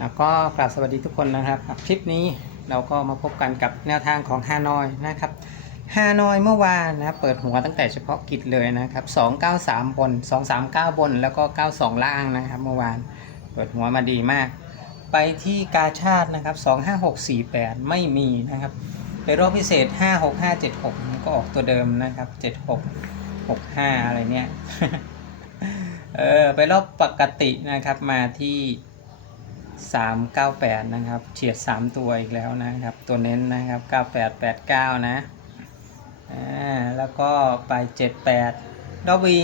แล้วก็กราบสวัสดีทุกคนนะครับ คลิปนี้เราก็มาพบกันกับแนวทางของฮานอยนะครับฮานอยเมื่อวานนะเปิดหัวตั้งแต่เฉพาะกิจเลยนะครับ 293 บน 239 บน แล้วก็ 92 ล่างนะครับเมื่อวานเปิดหัวมาดีมาก ไปที่กาชาตินะครับ 25648 ไม่มีนะครับ ไปรอบพิเศษ 56576 ก็ออกตัวเดิมนะครับ 76 65 อะไรเนี่ย เออไปรอบปกตินะครับมาที่ 398 นะครับ เฉียด 3 ตัวอีกแล้วนะครับ ตัวเน้นนะครับ 9889 นะอ่าแล้วก็ไป 78ดอวี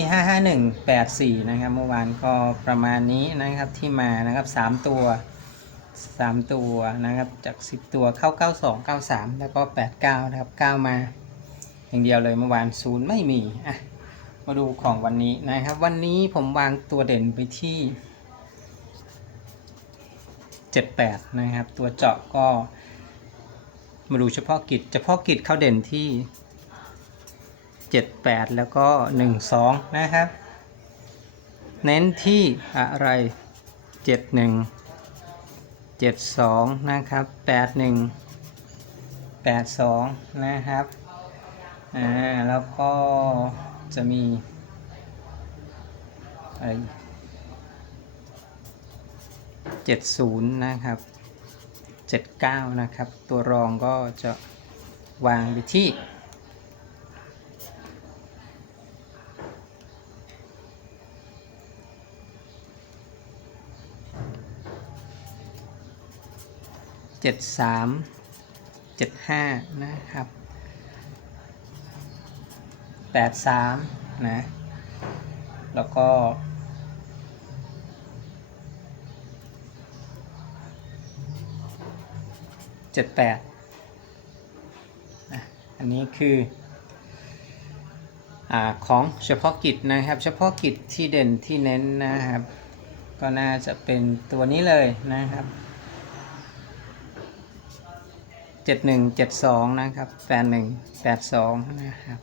55184 นะครับ เมื่อวานก็ประมาณนี้นะครับที่มานะครับ 3 ตัว 3 ตัวนะครับ จาก 10 ตัวเข้า 92 93 แล้วก็ 89 นะครับ 9 มาอย่างเดียวเลยเมื่อวานศูนย์ไม่มีอะมาดูของวันนี้นะครับ วันนี้ผมวางตัวเด่นไปที่ 78 นะครับ ตัวเจาะก็มาดูเฉพาะกิจ เฉพาะกิจเข้าเด่นที่ 78 แล้วก็ 12 นะครับ เน้นที่อะไร 71 72 นะครับ 81 82 นะครับ อ่า แล้วก็จะมีอะไร 70 นะครับ 79 นะครับ ตัวรองก็จะวางไปที่ 73 75 นะครับ 83 นะ แล้วก็ 78 อันนี้คืออของเฉพาะกิจนะครับ เฉพาะกิจที่เด่นที่เน้นนะครับ ก็น่าจะเป็นตัวนี้เลยนะครับ 7172 นะครับ 81 82 นะครับ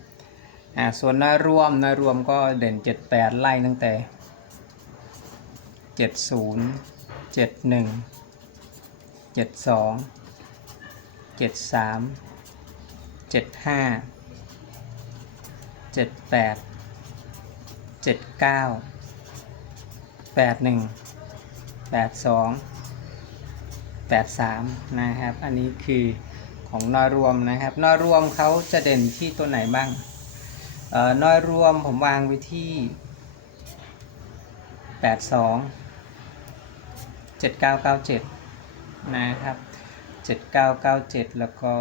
อ่าส่วนน้อยรวมน้อยรวมก็เด่น 78 ไล่ตั้งแต่ 70 71 72 เจ็ดสามเจ็ดห้าเจ็ดแปดเจ็ดเก้าแปดหนึ่งแปดสองแปดสามนะครับ อันนี้คือของนอยรวมนะครับนอยรวมเขาจะเด่นที่ตัวไหนบ้างเอ่อนอยรวมผมวางไว้ที่แปดสองเจ็ดเก้าเก้าเจ็ดนะครับ 7997 แล้วก็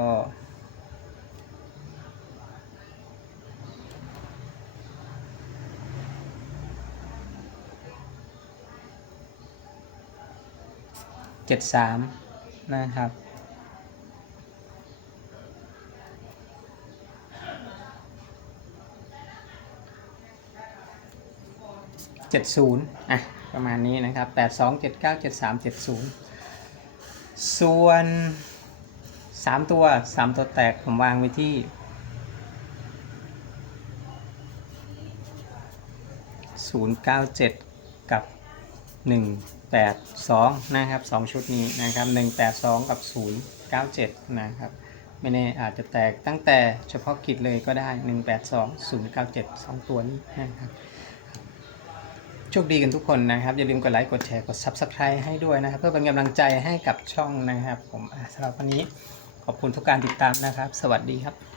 73 นะครับ70อะ ประมาณนี้นะครับ 82 79 73 70 ส่วน 3 ตัว 3 ตัวแตกผมวางไว้ที่ 097 กับ 182 นะครับ 2 ชุดนี้นะครับ 182 กับ 097 นะครับไม่แน่อาจจะแตกตั้งแต่เฉพาะกิจเลยก็ได้ 182 097 2 ตัวนี้นะครับ โชคดีกันทุกคนนะครับ อย่าลืมกดไลค์กดแชร์กด Subscribe ให้ด้วยนะครับ เพื่อเป็นกำลังใจให้กับช่องนะครับ ผมสำหรับวันนี้ขอบคุณทุกการติดตามนะครับ สวัสดีครับ